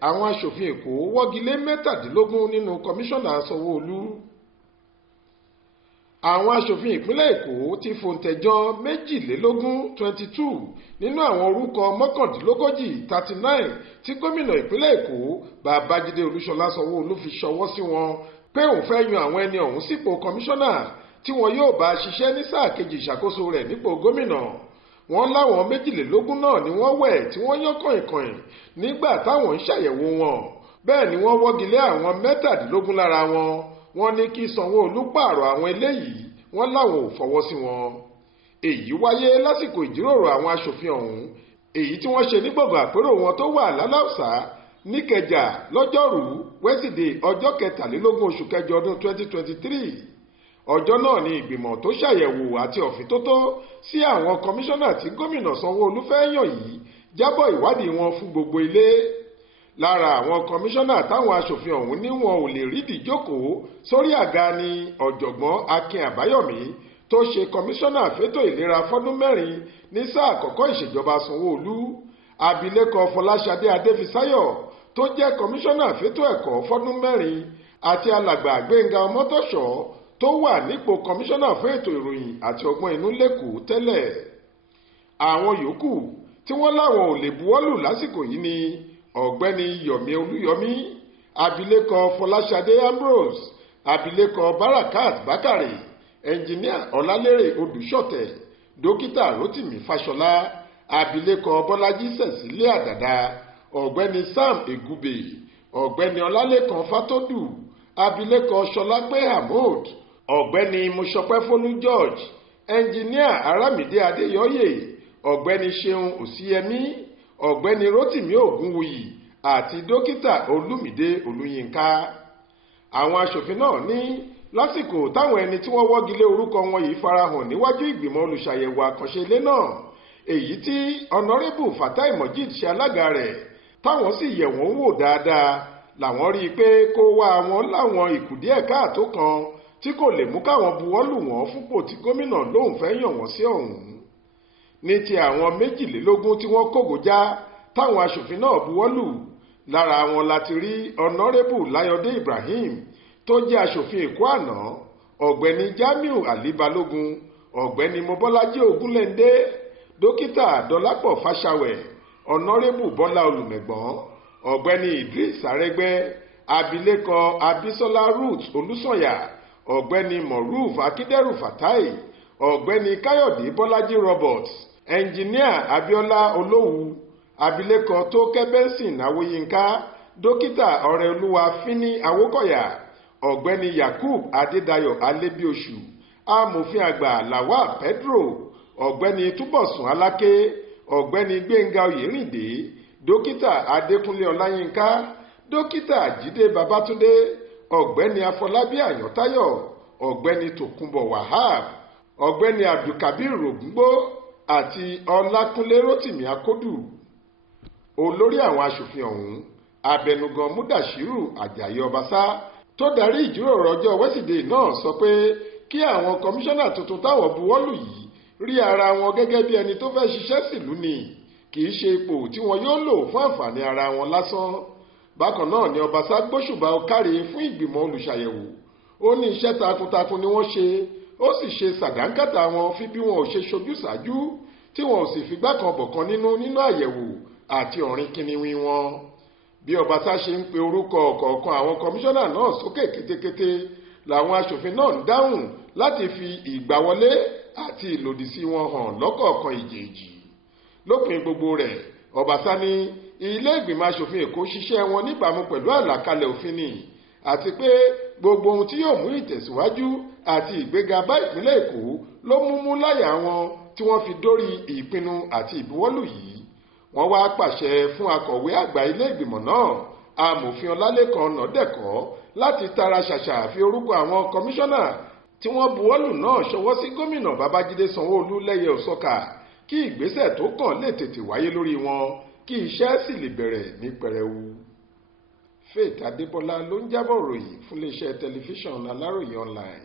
Àwọn aṣòfin Èkó wọ́gilé 17 nínú kọmíṣánná Sanwó-Olú. Àwọn aṣòfin ìpínlẹ̀ Èkó ti fòǹtẹ̀jọ 22 nínú àwọn orúkọ 39 tí gómìnà ìpínlẹ̀ Èkó Babájídé Olúṣọlá Sanwó-Olú fi ṣọwọ́ sí wọn pé òun fẹ́ yan àwọn ẹni ọ̀hún sípò kọmíṣánná tí wọn yóò bá ṣiṣẹ́ ní sáà kejì ìṣàkóso rẹ̀ nípò gómìnà. Wọ́n láwọn 22 náà ni wọ́n wẹ̀ tí wọ́n yán kọ̀ìnkọ̀ìn nígbà táwọn ń ṣàyẹ̀wò wọn. Bẹ́ẹ̀ ni wọ́n wọ́gilé àwọn 17 lára wọn. Wọ́n ní kí Sanwó-Olú pààrọ̀ àwọn eléyìí, wọ́n láwọn ò fọwọ́ sí wọn. Èyí wáyé lásìkò ìjíròrò àwọn aṣòfin ọ̀hún, èyí tí wọ́n ṣe ní gbọ̀ngàn àpérò wọn tó wà l'Aláùsá níkẹjà lọ́jọ́rùú wẹ́sídẹ̀ẹ́ ọjọ́ 23 oṣù kẹjọ ọdún 2023. Ọjọ́ náà ni ìgbìmọ̀ tó ṣàyẹ̀wò àti ọ̀fíntótó sí àwọn kọmíṣánná tí gómìnà Sanwó-Olú fẹ́ yàn yìí jábọ̀ ìwádìí wọn fún gbogbo ilé. Lára àwọn kọmíṣánná táwọn aṣòfin ọ̀hún ní wọn ò lè rídìí jókòó sórí àga ni ọ̀jọ̀gbọ́n Akin Àbáyọ̀mí tó ṣe kọmíṣánná fétò ìlera fọ́dún 4 ní sáà àkọ́kọ́ ìṣèjọba Sanwó-Olú, abilékọ Fọláṣadé Adéfisáyọ̀ tó jẹ́ kọmíṣánná fétò ẹ̀kọ́ fọ́dún 4 àti alàgbà Gbénga Ọmọ́tọ́ṣọ́ tó wà nípò kọmíṣánná fún ètò ìròyìn àti ọgbọ́n inú lẹ́kọ̀ọ́ tẹ́lẹ̀. Àwọn yòókù tí wọ́n láwọn ò lè buwọ́lù lásìkò yìí ni ọ̀gbẹ́ni Yomi Olúyọmí, abilékọ Fọláṣadé Ambrose, abilékọ Barakat Bákàrè, ẹnjìníà Ọlálérè Odùṣọ̀tẹ̀, dókítà Rótìmí Fáṣọlá, abilékọ Bọ́lájí Cecilia Dàda, ọ̀gbẹ́ni Sam Egube, ọ̀gbẹ́ni Ọlálékan Fátódù, abilékọ Ṣọlápé Hamoud, ọ̀gbẹ́ni Mọ́ṣọpẹ́fọ́lú George, ẹnjìníà Arámidé Adéyọyè, ọ̀gbẹ́ni Ṣeun Òsíyẹmí, ọ̀gbẹ́ni Rótìmí Ògúnwùyí àti dókítà Olúmídé Olúyínká. Àwọn aṣòfin náà ní lásìkò táwọn ẹni tí wọ́n wọ́gilé orúkọ wọn yìí farahàn níwájú ìgbìmọ̀ olùṣàyẹ̀wò àkànṣe ilé náà, èyí tí ọ̀nàrẹ́bù Fatai Mojeed ṣe alága rẹ̀, táwọn sì yẹ̀ wọ́n wò dáadáa, làwọn rí i pé kó wá wọn láwọn ìkùdíẹ̀ káàtó kan tí kò lè mú káwọn buwọ́lù wọn fúnpò tí gómìnà lóun fẹ́ yàn wọ́n sí ọ̀hún. Ní ti àwọn 22 tí wọ́n kógojá táwọn aṣòfin náà buwọ́lù, lára wọn láti rí ọ̀nàrẹ́bù Láyọ̀dé Ibrahim tó jẹ́ aṣòfin Èkó àná, ọ̀gbẹ́ni Jamiu Ali Balógun, ọ̀gbẹ́ni Mọ́bọ́lájí Ògúnlẹ́ndé, dókítà Dọlápọ̀ Fáṣàwẹ̀, ọ̀nàrẹ́bù Bọ́lá Olùmẹ̀gbọ́n, ọ̀gbẹ́ni Idris Arẹ́gbẹ́, abilékọ Abisola Ruth Olúsànyà, ọ̀gbẹ́ni Moruf Akíndẹ́rù Fatai, ọ̀gbẹ́ni Káyọ̀dé Bọ́lájí Roberts, ẹnjìníà Abíọ́lá Olówu, abilékọ Tókẹ́ Benson Awóyínká, dókítà Ọrẹolúwa Fíní Awókọ̀yà, ọ̀gbẹ́ni Yakub Adédayọ̀ Alébíoṣù, amòfin àgbà Lawal Pedro, ọ̀gbẹ́ni Túbọ̀sún Aláké, ọ̀gbẹ́ni Gbénga Oyèrìndé, dókítà Adékúnlé Ọláyínká, dókítà Jídé Babátúndé, ọ̀gbẹ́ni Afọlábí Àyàntáyọ̀, ọ̀gbẹ́ni Tòkunbọ̀ Wahab, ọ̀gbẹ́ni Abdulkabir Ògúngbó àti Ọlákúnlé Rótìmí Akódù. Olórí àwọn aṣòfin ọ̀hún, abẹnugan Múdàṣírù Àjàyí Ọbaṣá tó darí ìjíròrò ọjọ́ wẹ́sídẹ̀ẹ́ náà sọ pé kí àwọn kọmíṣánná tuntun táwọn buwọ́lù yìí rí ara wọn gẹ́gẹ́ bí ẹni tó fẹ́ ṣiṣẹ́ sílùú ni, kì í ṣe ipò tí wọn yóò lò fún àǹfààní ara wọn lásán. Bákan náà ni Ọbaṣá gbóṣùbà ọ̀káre fún ìgbìmọ̀ olùṣàyẹ̀wò. Ó ní iṣẹ́ takuntakun ni wọ́n ṣe, ó sì ṣe sàdánkátà wọn fi bí wọn ò ṣe ṣojú ṣáájú tí wọn ò sì figbá kan bọ̀kan nínú àyẹ̀wò àti ọ̀rìn kìnìún wọn. Bí Ọbaṣá ṣe ń pe orúkọ ọ̀kọ̀ọ̀kan àwọn kọmíṣánná náà sókè kétékété, làwọn aṣòfin náà ń dáhùn láti fi ìgbàwọlé àti ìlòdì sí wọn hàn lọ́kọ̀ọ̀kan ìjèèjì. Lópin gbogbo rẹ̀, Ọbaṣá ní ilé ìgbìmọ̀ aṣòfin Èkó ṣiṣẹ́ wọn níbàámu pẹ̀lú àlàkalẹ̀ òfin ni, àti pé gbogbo ohun tí yóò mú ìtẹ̀síwájú àti ìgbéga bá ìpínlẹ̀ Èkó ló mú láyà wọn tí wọ́n fi dórí ìpinnu àti ìbuwọ́lù yìí. Wọ́n wá pàṣẹ fún akọ̀wé àgbà ilé ìgbìmọ̀ náà, amòfin Ọlálékan Nàdẹ̀kọ́, láti tara ṣàṣà fi orúkọ àwọn kọmíṣánná tí wọ́n buwọ́lù náà ṣọwọ́ sí gómìnà Babájídé Sanwó-Olú lẹ́yẹ òsọ́kà kí ìgbésẹ̀ tó kàn lè tètè wáyé lórí wọn, kí iṣẹ́ sì lè bẹ̀rẹ̀ ní pẹrẹwu. Faith Adébọ́lá ló ń jábọ̀ ròyìn fún iléeṣẹ́ tẹlifíṣàn Alaroye online.